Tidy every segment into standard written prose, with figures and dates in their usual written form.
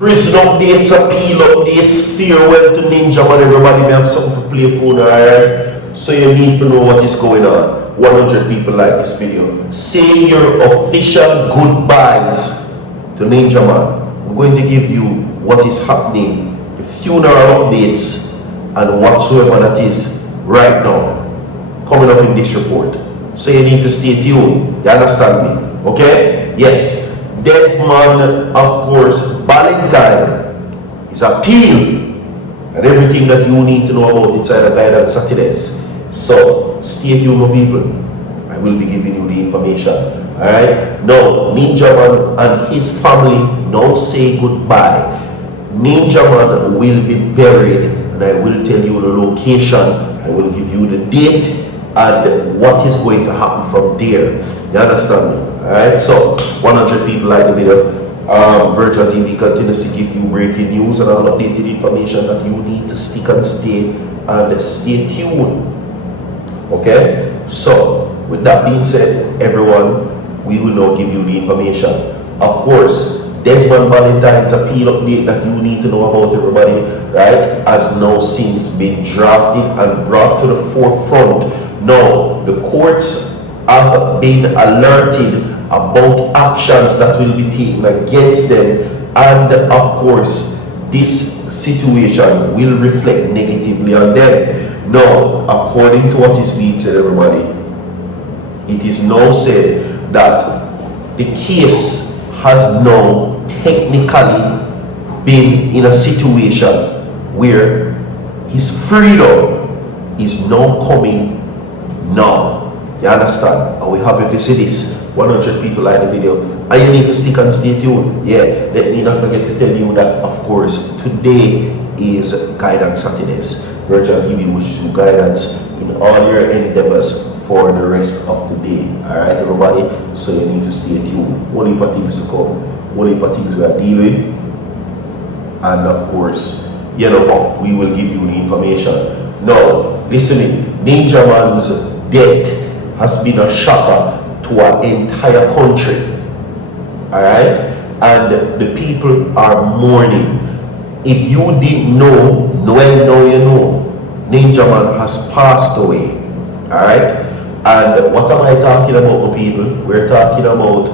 Prison updates, appeal updates, farewell to Ninja Man. Everybody may have something to play for now, alright? So you need to know what is going on. 100 people like this video. Say your official goodbyes to Ninja Man. I'm going to give you what is happening, the funeral updates, and whatsoever that is right now coming up in this report. So you need to stay tuned. You understand me? Okay? Yes. DESMOND, of course, BALLANTINE is appeal and everything that you need to know about inside the Guidance Saturdays. So stay tuned, my people. I will be giving you the information. Alright? Now, Ninja Man and his family now say goodbye. Ninja Man will be buried, and I will tell you the location. I will give you the date and what is going to happen from there. You understand me? Alright, so 100 people like the video. Virtual TV continues to give you breaking news and all updated information that you need to stick and stay tuned. Okay, so with that being said, everyone, we will now give you the information. Of course, DESMOND BALLANTINE's appeal update that you need to know about, everybody, right, has now since been drafted and brought to the forefront. Now, the courts have been alerted about actions that will be taken against them, and of course this situation will reflect negatively on them. Now, according to what is being said, everybody, it is now said that the case has now technically been in a situation where his freedom is now coming now. You understand? And we happy to see this. 100 people like the video, and you need to stick and stay tuned. Yeah, let me not forget to tell you that, of course, today is Guidance Saturdays. Virtual TV wishes you guidance in all your endeavors for the rest of the day. Alright, everybody? So you need to stay tuned. One heap of things to come, one heap of things we are dealing with, and of course, you know, we will give you the information. Now, listening, Ninja Man's death has been a shocker to our entire country. Alright? And the people are mourning. If you didn't know, now you know. Ninja Man has passed away. Alright? And what am I talking about, my people? We're talking about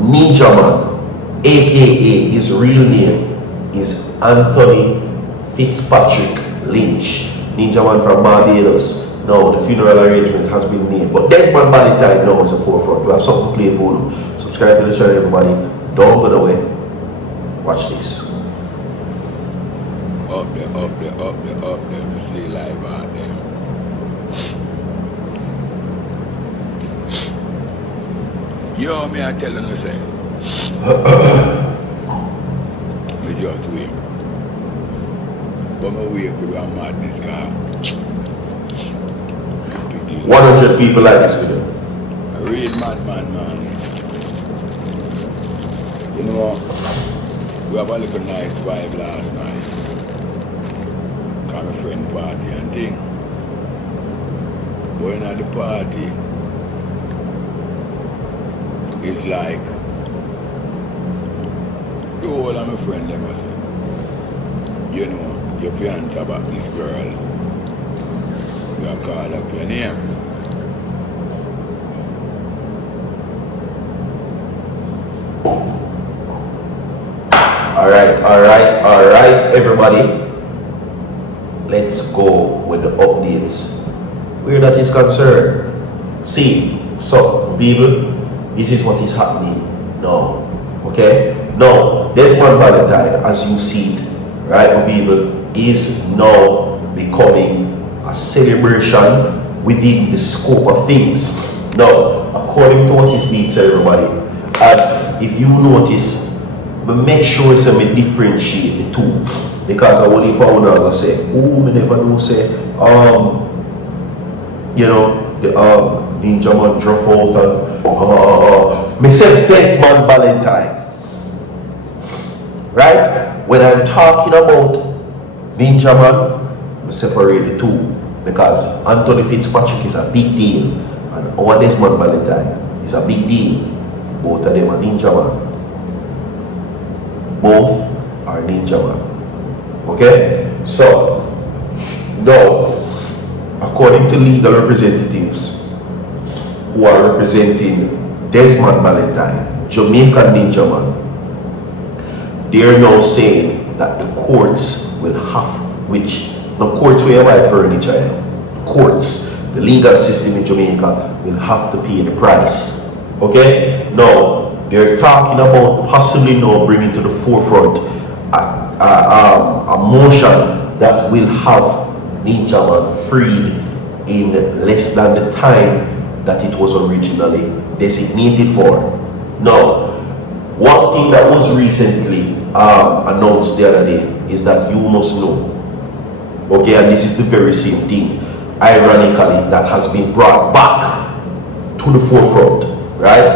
Ninja Man, aka his real name is Anthony Fitzpatrick Lynch. Ninja Man from Barbados. No, the funeral arrangement has been made. But DESMOND BALLANTINE now is the forefront. We have something to play for them. Subscribe to the channel, everybody. Don't go away. Watch this. Up there. We see live out there. Yo, me I tell you, say. We just wait. But my wake with a madness car. 100 people like this video. A real madman, man. You know, we have a little nice vibe last night. Got a friend party and thing. Going at the party, it's like the whole of my friend them was saying, you know, your fiance about this girl. You call up your name. Alright, everybody. Let's go with the updates where that is concerned. See, so people, this is what is happening now. Okay? Now, DESMOND BALLANTINE, as you see, right, my people, is now becoming a celebration within the scope of things. Now, according to what is being said, everybody, and if you notice, but make sure so me differentiate the two, because I only pound I go say, oh, me never know say, you know, the Ninja Man drop out and me say DESMOND BALLANTINE, right? When I'm talking about Ninja Man, I separate the two, because Anthony Fitzpatrick is a big deal and our DESMOND BALLANTINE is a big deal. Both of them are Ninja Man. Both are Ninja Man. Okay? So, now, according to legal representatives who are representing Desmond Ballantine, Jamaican Ninja Man, they're now saying that the courts will have, which the courts will buy furniture, the courts, the legal system in Jamaica will have to pay the price. Okay? Now, they're talking about possibly now bringing to the forefront a motion that will have Ninja Man freed in less than the time that it was originally designated for. Now, one thing that was recently announced the other day is that you must know, okay, and this is the very same thing, ironically, that has been brought back to the forefront, right?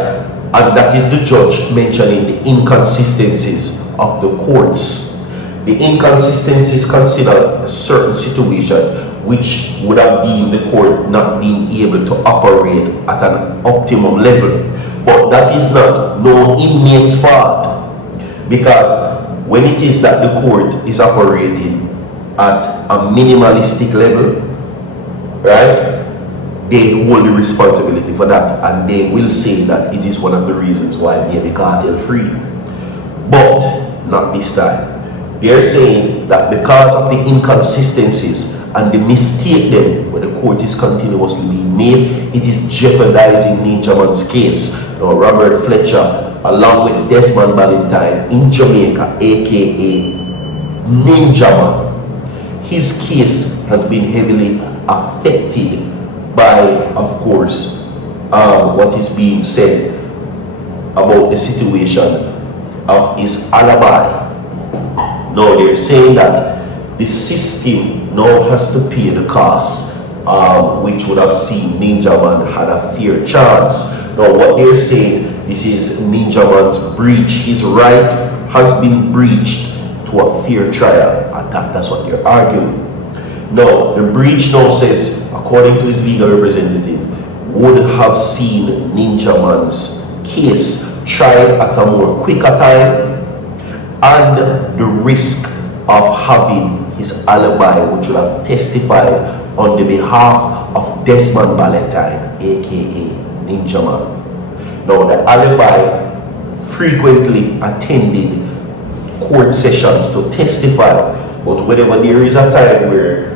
And that is the judge mentioning the inconsistencies of the courts. The inconsistencies consider a certain situation which would have deemed the court not being able to operate at an optimum level. But that is not no inmate's fault, because when it is that the court is operating at a minimalistic level, right, they hold the responsibility for that, and they will say that it is one of the reasons why they be cartel free. But not this time. They're saying that because of the inconsistencies and the mistake then where the court is continuously being made, it is jeopardizing Ninja Man's case. Now, Robert Fletcher, along with Desmond Ballantine in Jamaica, aka Ninja Man, his case has been heavily affected by, of course, what is being said about the situation of his alibi. Now, they're saying that the system now has to pay the cost, which would have seen Ninja Man had a fair chance. Now, what they're saying, this is Ninja Man's breach. His right has been breached to a fair trial, and that's what they're arguing. Now, the breach now says, according to his legal representative, would have seen Ninja Man's case tried at a more quicker time, and the risk of having his alibi, which would have testified on the behalf of Desmond Ballantine, aka Ninja Man. Now, the alibi frequently attended court sessions to testify, but whenever there is a time where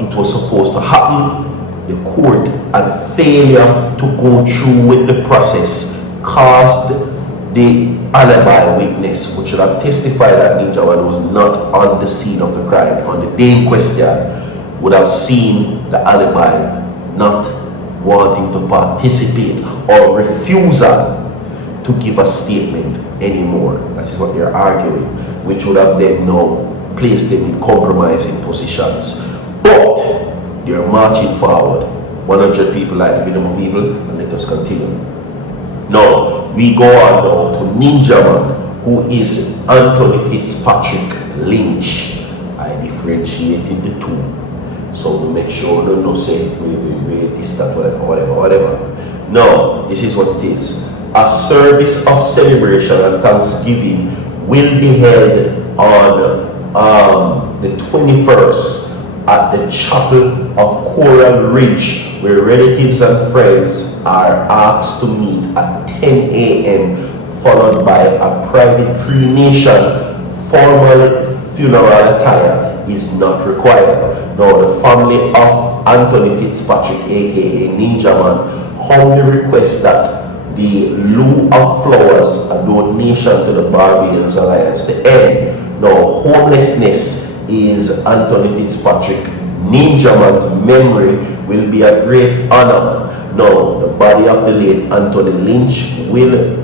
it was supposed to happen, the court and failure to go through with the process caused the alibi witness, which should have testified that Ninja Man was not on the scene of the crime on the day in question, would have seen the alibi not wanting to participate or refusal to give a statement anymore. That is what they're arguing, which would have then now placed them in compromising positions. But they're marching forward. 100 people like Vidimo people, and let us continue. Now, we go on now to Ninja Man, who is Anthony Fitzpatrick Lynch. I differentiated the two. So we make sure we don't say, wait, this, that, whatever. No, this is what it is. A service of celebration and thanksgiving will be held on the 21st at the Chapel of Coral Ridge, where relatives and friends are asked to meet at 10 a.m. followed by a private cremation. Formal funeral attire is not required. Now, the family of Anthony Fitzpatrick, aka Ninja Man, humbly request that the lieu of flowers, a donation to the Barbados Alliance, to end. Now, homelessness is Anthony Fitzpatrick Ninja Man's memory will be a great honor. Now, the body of the late Anthony Lynch will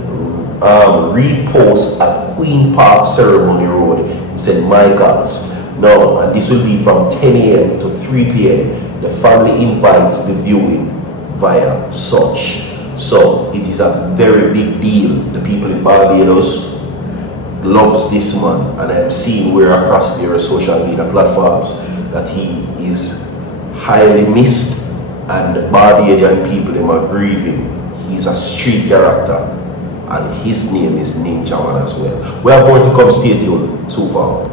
repose at Queen Park Ceremony Road in St. Michael's. Now, and this will be from 10 a.m. to 3 p.m. The family invites the viewing via such. So, it is a very big deal. The people in Barbados loves this man, and I'm seeing where across their social media platforms that he is highly missed, and the Barbadian people them are grieving. He's a street character, and his name is Ninja Man as well. We are going to come, stay tuned. So far.